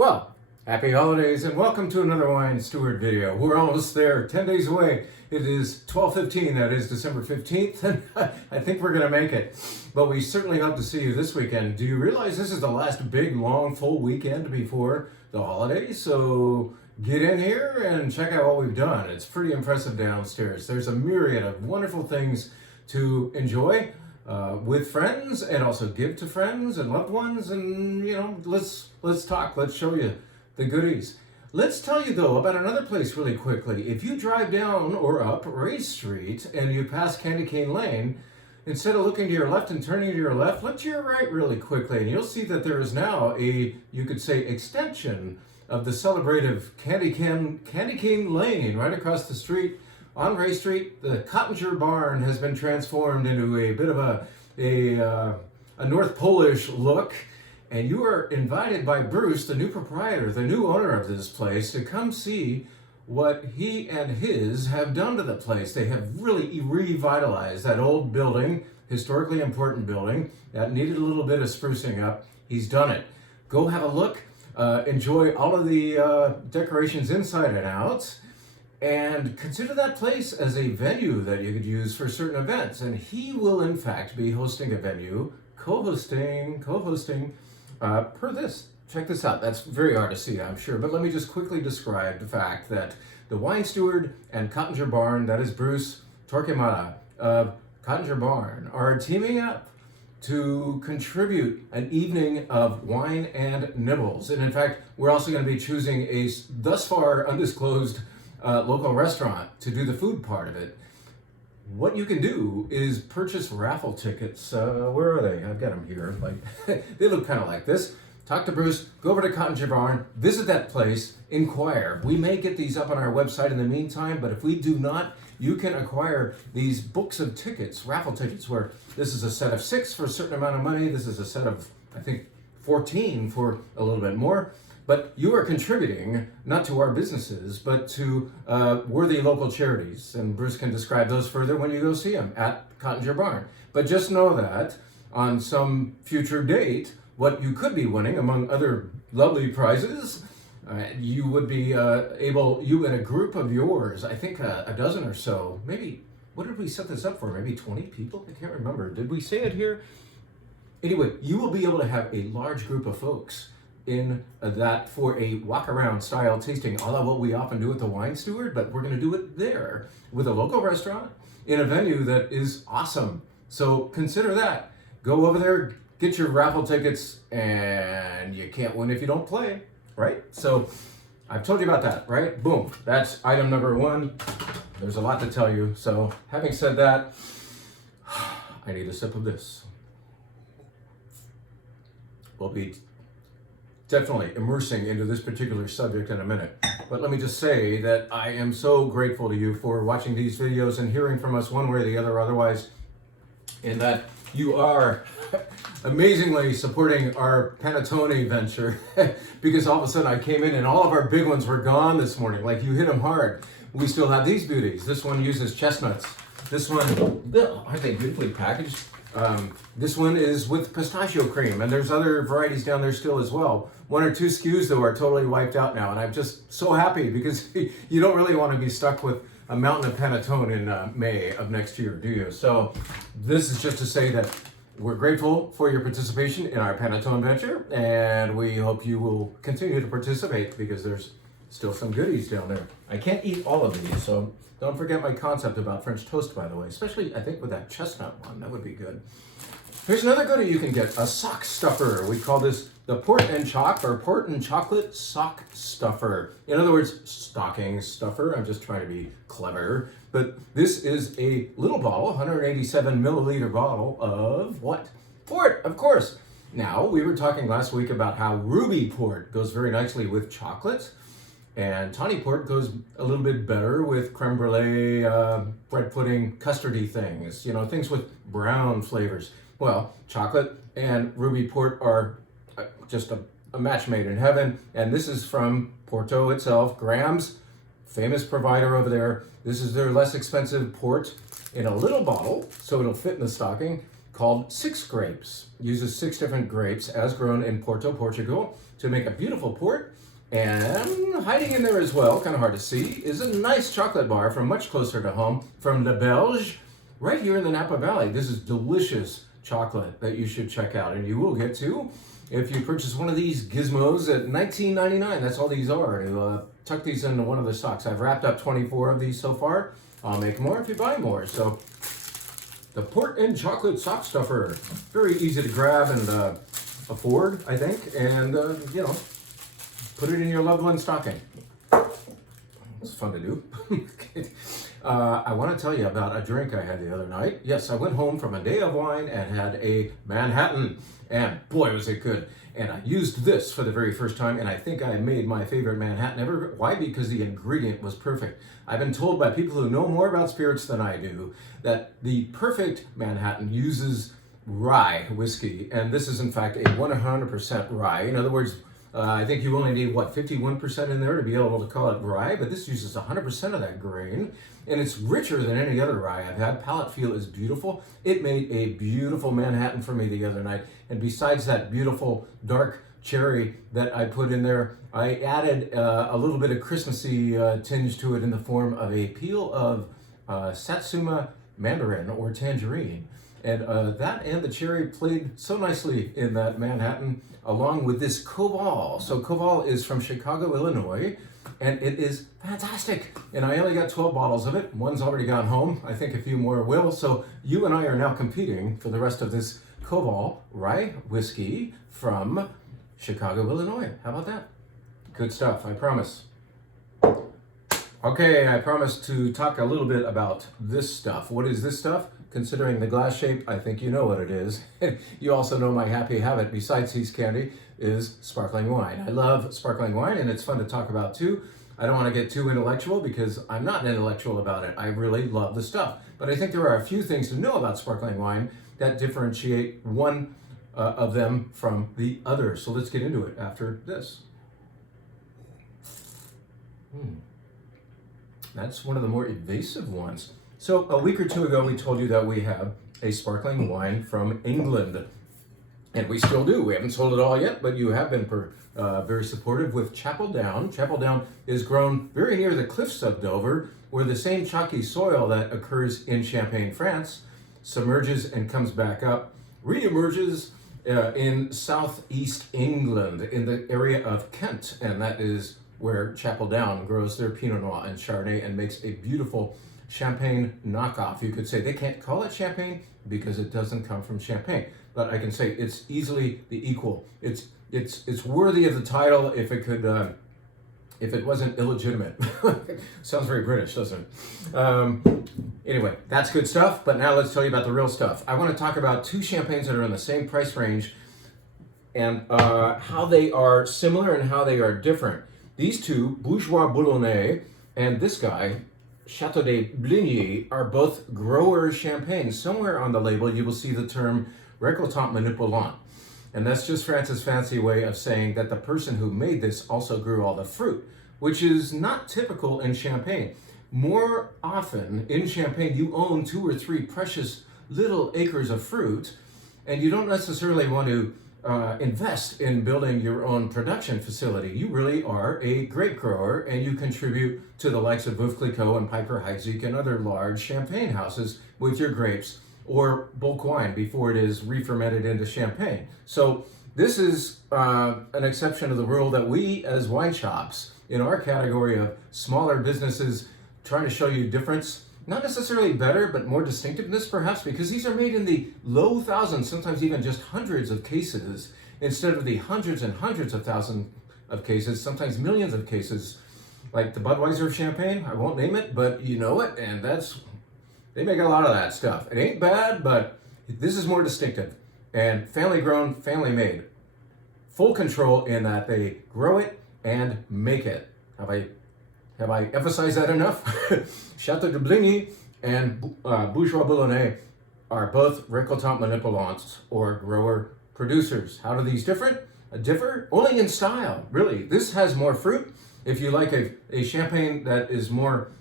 Well, happy holidays and welcome to another Wine Steward video. We're almost there, 10 days away. It is 12/15, that is December 15th, and I think we're gonna make it. But we certainly hope to see you this weekend. Do you realize this is the last big, long, full weekend before the holidays? So get in here and check out what we've done. It's pretty impressive downstairs. There's a myriad of wonderful things to enjoy with friends, and also give to friends and loved ones, and let's talk, let's show you the goodies. Let's tell you though about another place really quickly. If you drive down or up Ray Street and you pass Candy Cane Lane, instead of looking to your left and turning to your left, look to your right really quickly, and you'll see that there is now a, you could say, extension of the celebrative Candy Cane Lane right across the street. On Ray Street, the Kottinger barn has been transformed into a bit of a North Polish look, and you are invited by Bruce, the new proprietor, the new owner of this place, to come see what he and his have done to the place. They have really revitalized that old building, historically important building, that needed a little bit of sprucing up. He's done it. Go have a look, enjoy all of the decorations inside and out, and consider that place as a venue that you could use for certain events. And he will, in fact, be hosting a venue, co-hosting, per this. Check this out. That's very hard to see, I'm sure. But let me just quickly describe the fact that the Wine Steward and Kottinger Barn, that is Bruce Torquemada of Kottinger Barn, are teaming up to contribute an evening of wine and nibbles. And in fact, we're also going to be choosing a thus far undisclosed local restaurant to do the food part of it. What you can do is purchase raffle tickets. Where are they? I've got them here. They look kind of like this. Talk to Bruce, go over to Kottinger Barn, visit that place, inquire. We may get these up on our website in the meantime, but if we do not, you can acquire these books of tickets, raffle tickets, where this is a set of 6 for a certain amount of money. This is a set of, I think, 14 for a little bit more. But you are contributing not to our businesses, but to worthy local charities. And Bruce can describe those further when you go see him at Kottinger Barn. But just know that on some future date, what you could be winning, among other lovely prizes, you would be able, you and a group of yours, I think a dozen or so, maybe, what did we set this up for? Maybe 20 people? I can't remember. Did we say it here? Anyway, you will be able to have a large group of folks in that for a walk-around style tasting, a la what we often do at the Wine Steward, but we're going to do it there with a local restaurant in a venue that is awesome. So consider that. Go over there, get your raffle tickets, and you can't win if you don't play, right? So I've told you about that, right? Boom. That's item number 1. There's a lot to tell you. So having said that, I need a sip of this. We'll be definitely immersing into this particular subject in a minute. But let me just say that I am so grateful to you for watching these videos and hearing from us one way or the other, otherwise, in that you are amazingly supporting our panettone venture. Because all of a sudden I came in and all of our big ones were gone this morning. Like, you hit them hard. We still have these beauties. This one uses chestnuts. This one, aren't they beautifully packaged? This one is with pistachio cream, and there's other varieties down there still as well. 1 or 2 SKUs though are totally wiped out now, and I'm just so happy, because you don't really want to be stuck with a mountain of panettone in May of next year, do you? So this is just to say that we're grateful for your participation in our panettone venture, and we hope you will continue to participate, because there's still some goodies down there. I can't eat all of these, so don't forget my concept about French toast, by the way, especially I think with that chestnut one. That would be good. Here's another goodie you can get, a sock stuffer. We call this the port and choc, or port and chocolate sock stuffer. In other words, stocking stuffer. I'm just trying to be clever. But this is a little bottle, 187 milliliter bottle of what? Port, of course. Now, we were talking last week about how ruby port goes very nicely with chocolate, and tawny port goes a little bit better with creme brulee, bread pudding, custardy things, things with brown flavors. Well, chocolate and ruby port are just a match made in heaven. And this is from Porto itself, Graham's, famous provider over there. This is their less expensive port in a little bottle, so it'll fit in the stocking. called Six Grapes. Uses 6 different grapes as grown in Porto, Portugal to make a beautiful port. And hiding in there as well, kind of hard to see, is a nice chocolate bar from much closer to home from Le Belge, right here in the Napa Valley. This is delicious chocolate that you should check out, and you will get to if you purchase one of these gizmos at $19.99. That's all these are. You tuck these into one of the socks. I've wrapped up 24 of these so far. I'll make more if you buy more. So the port and chocolate sock stuffer, very easy to grab and afford, I think, and you know, put it in your loved one's stocking. It's fun to do. I want to tell you about a drink I had the other night. Yes, I went home from a day of wine and had a Manhattan, and boy, was it good. And I used this for the very first time, and I think I made my favorite Manhattan ever. Why? Because the ingredient was perfect. I've been told by people who know more about spirits than I do that the perfect Manhattan uses rye whiskey, and this is in fact a 100% rye. In other words, I think you only need, 51% in there to be able to call it rye, but this uses 100% of that grain, and it's richer than any other rye I've had. Palate feel is beautiful. It made a beautiful Manhattan for me the other night, and besides that beautiful dark cherry that I put in there, I added a little bit of Christmassy tinge to it in the form of a peel of Satsuma mandarin or tangerine. And that and the cherry played so nicely in that Manhattan, along with this Koval. So Koval is from Chicago, Illinois, and it is fantastic. And I only got 12 bottles of it. One's already gone home. I think a few more will. So you and I are now competing for the rest of this Koval rye whiskey from Chicago, Illinois. How about that? Good stuff, I promise. Okay, I promised to talk a little bit about this stuff. What is this stuff? Considering the glass shape, I think you know what it is. You also know my happy habit, besides See's Candy, is sparkling wine. I love sparkling wine, and it's fun to talk about too. I don't want to get too intellectual because I'm not intellectual about it. I really love the stuff. But I think there are a few things to know about sparkling wine that differentiate one of them from the other. So let's get into it after this. That's one of the more evasive ones. So a week or two ago, we told you that we have a sparkling wine from England, and we still do. We haven't sold it all yet, but you have been very supportive with Chapel Down. Chapel Down is grown very near the cliffs of Dover, where the same chalky soil that occurs in Champagne, France, submerges and comes back up, re-emerges in southeast England, in the area of Kent, and that is where Chapel Down grows their Pinot Noir and Chardonnay and makes a beautiful Champagne knockoff. You could say they can't call it Champagne because it doesn't come from Champagne, but I can say it's easily the equal. It's worthy of the title if it could, if it wasn't illegitimate. Sounds very British, doesn't it? Anyway, that's good stuff, but now let's tell you about the real stuff. I want to talk about 2 champagnes that are in the same price range and how they are similar and how they are different. These two, Bourgeois Boulonnais and this guy, Chateau de Bligny, are both grower champagnes. Somewhere on the label you will see the term récoltant manipulant. And that's just France's fancy way of saying that the person who made this also grew all the fruit, which is not typical in Champagne. More often in Champagne you own 2 or 3 precious little acres of fruit, and you don't necessarily want to invest in building your own production facility. You really are a grape grower, and you contribute to the likes of Veuve Clicquot and Piper Heidsieck and other large champagne houses with your grapes, or bulk wine before it is re-fermented into champagne. So this is an exception to the rule that we as wine shops, in our category of smaller businesses trying to show you difference, not necessarily better, but more distinctiveness perhaps, because these are made in the low thousands, sometimes even just hundreds of cases, instead of the hundreds and hundreds of thousands of cases, sometimes millions of cases, like the Budweiser champagne. I won't name it, but you know it, and they make a lot of that stuff. It ain't bad, but this is more distinctive, and family grown, family made. Full control in that they grow it and make it. Have I emphasized that enough? Chateau de Bligny and Bourgeois Boulonnais are both récoltant manipulants, or grower producers. How do these differ? Only in style, really. This has more fruit. If you like a champagne that is more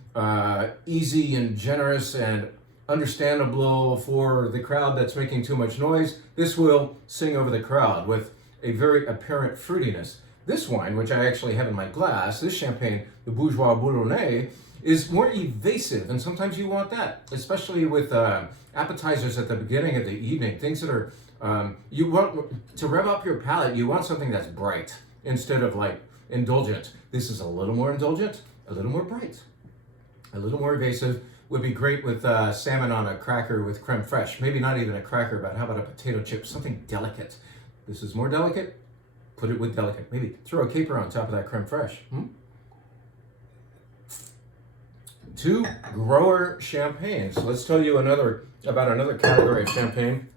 easy and generous and understandable for the crowd that's making too much noise. This will sing over the crowd with a very apparent fruitiness. This wine, which I actually have in my glass, this champagne, the Bourgeois Boulonnais, is more evasive, and sometimes you want that, especially with appetizers at the beginning of the evening, things that are, you want to rev up your palate, you want something that's bright instead of like indulgent. This is a little more indulgent, a little more bright, a little more evasive. Would be great with salmon on a cracker with creme fraiche. Maybe not even a cracker, but how about a potato chip, something delicate. This is more delicate, put it with delicate. Maybe throw a caper on top of that creme fraiche. Two grower champagnes. Let's tell you about another category of champagne.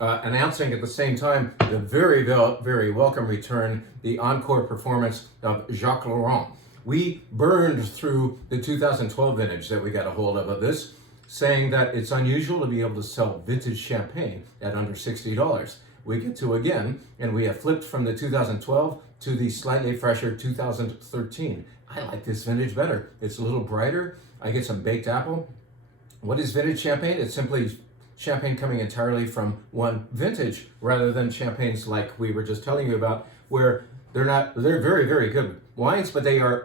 Announcing at the same time the very, very welcome return, the encore performance of Jacques Laurent. We burned through the 2012 vintage that we got a hold of this, saying that it's unusual to be able to sell vintage champagne at under $60. We get to again, and we have flipped from the 2012 to the slightly fresher 2013. I like this vintage better. It's a little brighter. I get some baked apple. What is vintage champagne? It's simply champagne coming entirely from one vintage, rather than champagnes like we were just telling you about, where they're very, very good wines, but they are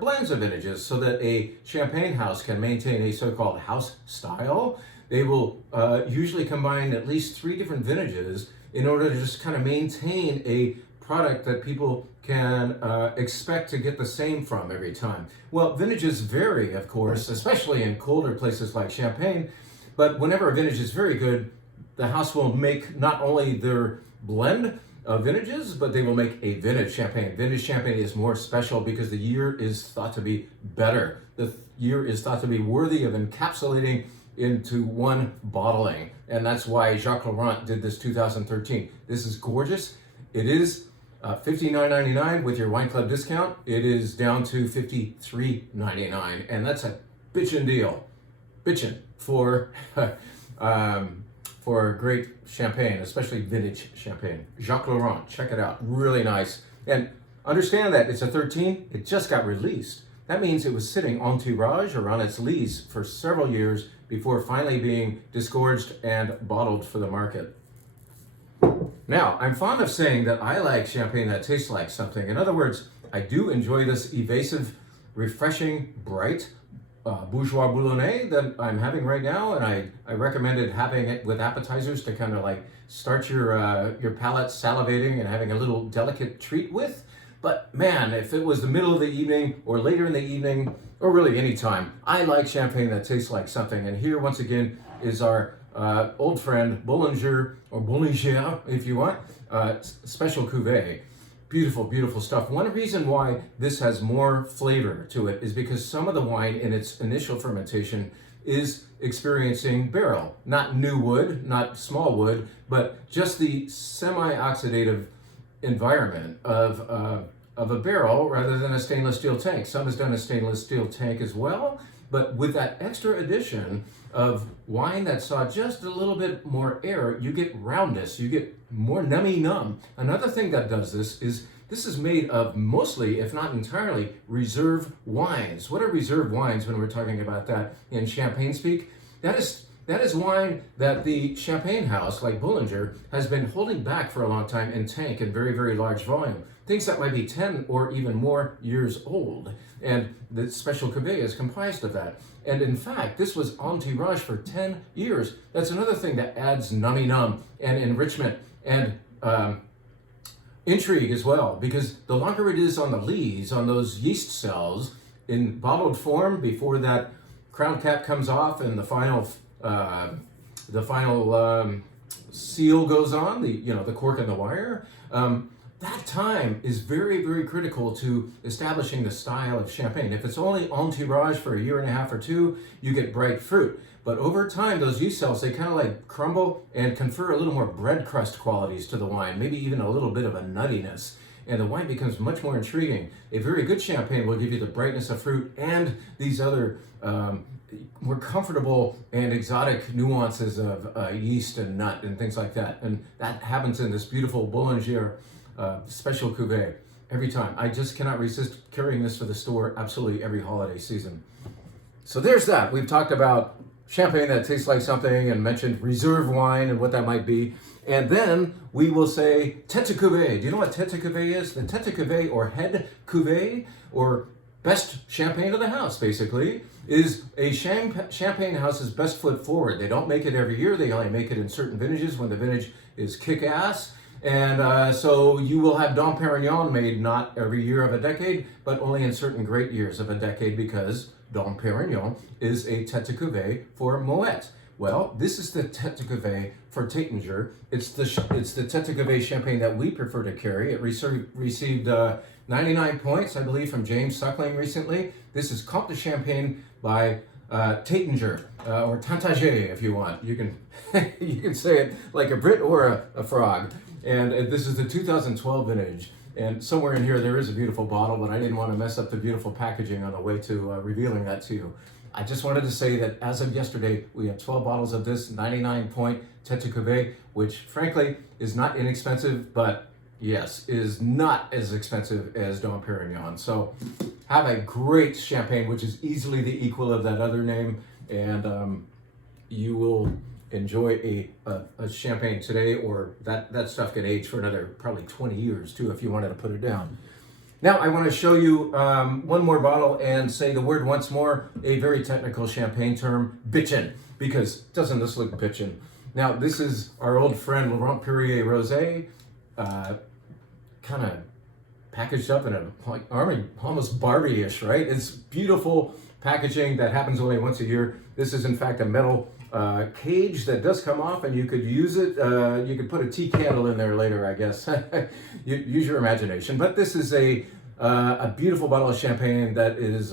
blends of vintages, so that a champagne house can maintain a so-called house style. They will usually combine at least 3 different vintages in order to just kind of maintain a product that people can expect to get the same from every time. Well, vintages vary, of course, especially in colder places like Champagne, but whenever a vintage is very good, the house will make not only their blend of vintages, but they will make a vintage champagne. Vintage champagne is more special because the year is thought to be better. The year is thought to be worthy of encapsulating into one bottling, and that's why Jacques Laurent did this 2013. This is gorgeous. It is $59.99 with your wine club discount. It is down to $53.99, and that's a bitchin' deal. Bitchin' for great champagne, especially vintage champagne. Jacques Laurent, check it out, really nice. And understand that it's a 13, it just got released. That means it was sitting en tirage or on its lease for several years before finally being disgorged and bottled for the market. Now, I'm fond of saying that I like champagne that tastes like something. In other words, I do enjoy this evasive, refreshing, bright Bourgeois Boulonnais that I'm having right now, and I recommended having it with appetizers to kind of like start your palate salivating and having a little delicate treat with. But man, if it was the middle of the evening or later in the evening, or really any time, I like champagne that tastes like something. And here, once again, is our old friend Bollinger, or Bollinger, if you want, special cuvée. Beautiful, beautiful stuff. One reason why this has more flavor to it is because some of the wine in its initial fermentation is experiencing barrel. Not new wood, not small wood, but just the semi-oxidative environment of a barrel rather than a stainless steel tank. Some has done a stainless steel tank as well, but with that extra addition of wine that saw just a little bit more air, you get roundness, you get more nummy numb. Another thing that does this is made of mostly, if not entirely, reserve wines. What are reserve wines when we're talking about that in champagne speak? That is wine that the champagne house, like Bollinger, has been holding back for a long time in tank in very, very large volume. Things that might be 10 or even more years old. And the special cuvée is comprised of that. And in fact, this was en tirage for 10 years. That's another thing that adds nummy-numb and enrichment and intrigue as well, because the longer it is on the lees, on those yeast cells, in bottled form before that crown cap comes off and the final seal goes on, the cork and the wire, that time is very, very critical to establishing the style of champagne. If it's only en tirage for a year and a half or two, you get bright fruit. But over time, those yeast cells, they kind of like crumble and confer a little more bread crust qualities to the wine, maybe even a little bit of a nuttiness. And the wine becomes much more intriguing. A very good champagne will give you the brightness of fruit and these other more comfortable and exotic nuances of yeast and nut and things like that. And that happens in this beautiful Bollinger special cuvée every time. I just cannot resist carrying this for the store absolutely every holiday season. So there's that. We've talked about champagne that tastes like something and mentioned reserve wine and what that might be. And then we will say tête de cuvée. Do you know what tête de cuvée is? The tête de cuvée, or head cuvée, or best champagne of the house, basically, is a champagne house's best foot forward. They don't make it every year. They only make it in certain vintages when the vintage is kick-ass. And so you will have Dom Perignon made not every year of a decade, but only in certain great years of a decade, because Dom Perignon is a tête de cuvée for Moet. Well, this is the tête de cuvée for Kottinger. It's the tête de cuvée champagne that we prefer to carry. It received 99 points, I believe, from James Suckling recently. This is Comte de Champagne by Kottinger, or Tantager if you want. You can you can say it like a Brit or a frog. And this is the 2012 vintage. And somewhere in here there is a beautiful bottle, but I didn't want to mess up the beautiful packaging on the way to revealing that to you. I just wanted to say that as of yesterday, we have 12 bottles of this 99-point Tête de Cuvée, which frankly is not inexpensive, but yes, is not as expensive as Dom Perignon. So have a great champagne, which is easily the equal of that other name, and you will enjoy a champagne today, or that stuff can age for another probably 20 years too if you wanted to put it down. Now I want to show you one more bottle and say the word once more, a very technical champagne term, bitchin', because doesn't this look bitchin'? Now this is our old friend Laurent Perrier Rosé, kind of packaged up in a almost Barbie-ish, right? It's beautiful packaging that happens only once a year. This is in fact a metal cage that does come off, and you could use it, you could put a tea candle in there later, I guess. Use your imagination. But this is a beautiful bottle of champagne that is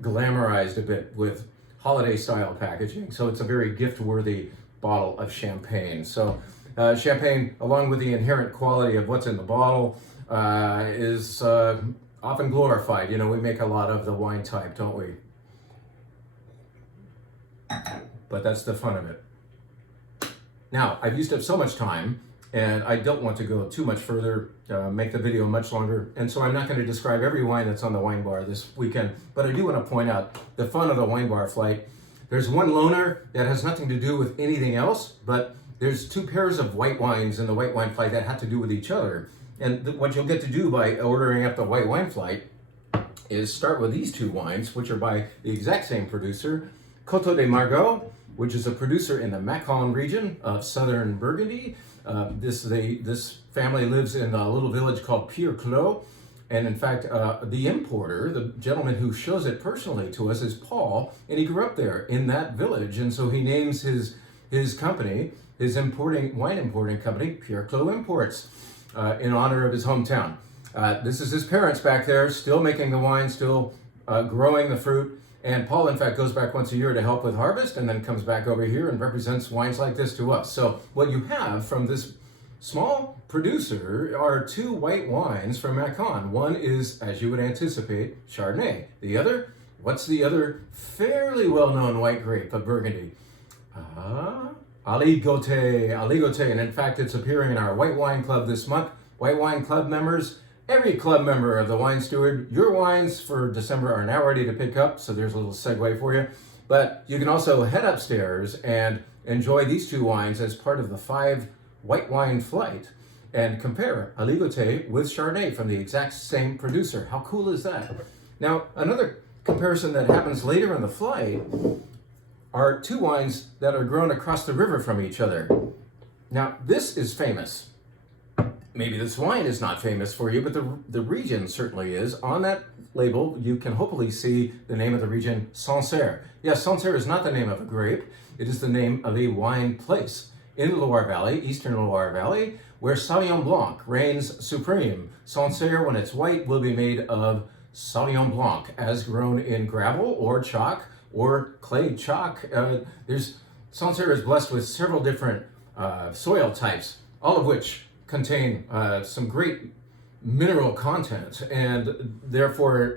glamorized a bit with holiday style packaging. So it's a very gift worthy bottle of champagne. So champagne, along with the inherent quality of what's in the bottle, is often glorified. You know, we make a lot of the wine type, don't we? But that's the fun of it. Now, I've used up so much time, and I don't want to go too much further, make the video much longer, and so I'm not going to describe every wine that's on the wine bar this weekend, but I do want to point out the fun of the wine bar flight. There's one loner that has nothing to do with anything else, but there's two pairs of white wines in the white wine flight that have to do with each other. And what you'll get to do by ordering up the white wine flight is start with these two wines, which are by the exact same producer, Coteau de Margaux, which is a producer in the Macon region of southern Burgundy. This family lives in a little village called Pierre-Clos, and in fact, the importer, the gentleman who shows it personally to us, is Paul, and he grew up there in that village, and so he names his company, his wine importing company, Pierre-Clos Imports, in honor of his hometown. This is his parents back there, still making the wine, still growing the fruit. And Paul, in fact, goes back once a year to help with harvest, and then comes back over here and represents wines like this to us. So what you have from this small producer are two white wines from Macon. One is, as you would anticipate, Chardonnay. The other, what's the other fairly well-known white grape of Burgundy? Aligoté. And in fact, it's appearing in our White Wine Club this month. White Wine Club members, every club member of the Wine Steward, your wines for December are now ready to pick up, so there's a little segue for you. But you can also head upstairs and enjoy these two wines as part of the 5 white wine flight and compare Aligoté with Chardonnay from the exact same producer. How cool is that? Now, another comparison that happens later in the flight are two wines that are grown across the river from each other. Now, this is famous. Maybe this wine is not famous for you, but the region certainly is. On that label, you can hopefully see the name of the region, Sancerre. Yes, Sancerre is not the name of a grape. It is the name of a wine place in the Loire Valley, eastern Loire Valley, where Sauvignon Blanc reigns supreme. Sancerre, when it's white, will be made of Sauvignon Blanc, as grown in gravel or chalk or clay chalk. Sancerre is blessed with several different soil types, all of which contain some great mineral content, and therefore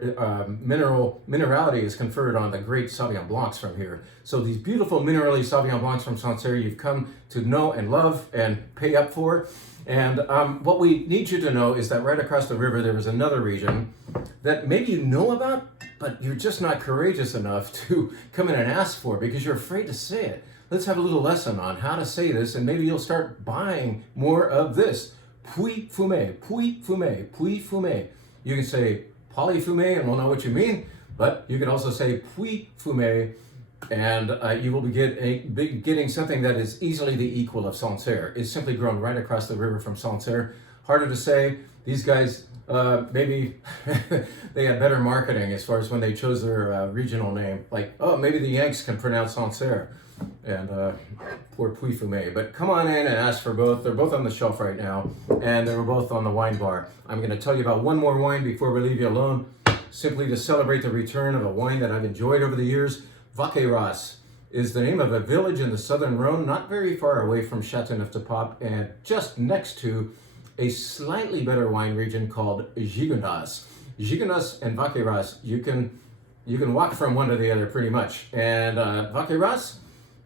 minerality is conferred on the great Sauvignon Blancs from here. So these beautiful minerally Sauvignon Blancs from Sancerre you've come to know and love and pay up for. And what we need you to know is that right across the river there is another region that maybe you know about, but you're just not courageous enough to come in and ask for because you're afraid to say it. Let's have a little lesson on how to say this, and maybe you'll start buying more of this. Puis fumé, puis fumé, puis fumé. You can say polyfumé, and we'll know what you mean, but you can also say puis fumé, and you will be getting something that is easily the equal of Sancerre. It's simply grown right across the river from Sancerre. Harder to say. These guys, maybe they had better marketing as far as when they chose their regional name. Like, oh, maybe the Yanks can pronounce Sancerre. And poor Puy Fumé. But come on in and ask for both. They're both on the shelf right now, and they were both on the wine bar. I'm going to tell you about one more wine before we leave you alone, simply to celebrate the return of a wine that I've enjoyed over the years. Vacqueyras is the name of a village in the southern Rhone, not very far away from Châteauneuf-du-Pape, and just next to a slightly better wine region called Gigondas. Gigondas and Vacqueyras, you can walk from one to the other pretty much. And Vacqueyras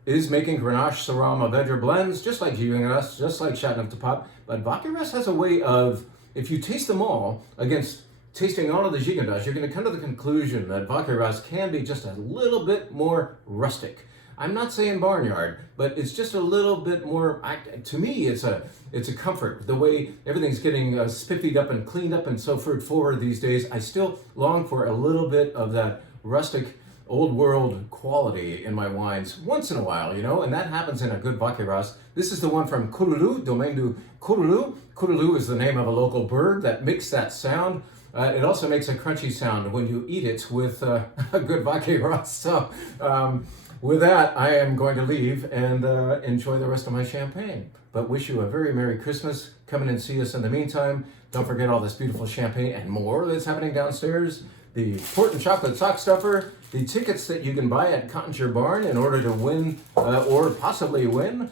is making Grenache-Syrah Mourvedre blends, just like Gigondas, just like Châteauneuf-du-Pape. But Vacqueyras has a way of, if you taste them all against tasting all of the Gigondas, you're going to come to the conclusion that Vacqueyras can be just a little bit more rustic. I'm not saying barnyard, but it's just a little bit more, to me, it's a comfort. The way everything's getting spiffied up and cleaned up and so forward these days, I still long for a little bit of that rustic, old world quality in my wines once in a while, you know, and that happens in a good Vacqueyras. This is the one from Couroulu, Domaine du Couroulu. Couroulu is the name of a local bird that makes that sound. It also makes a crunchy sound when you eat it with a good Vacqueyras. So, with that, I am going to leave and enjoy the rest of my champagne. But wish you a very Merry Christmas. Come in and see us in the meantime. Don't forget all this beautiful champagne and more that's happening downstairs. The port and chocolate sock stuffer, the tickets that you can buy at Kottinger Barn in order to win or possibly win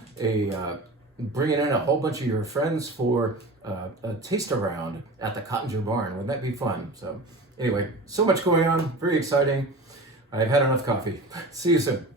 bringing in a whole bunch of your friends for a taste around at the Kottinger Barn. Wouldn't that be fun? So anyway, so much going on, very exciting. I've had enough coffee. See you soon.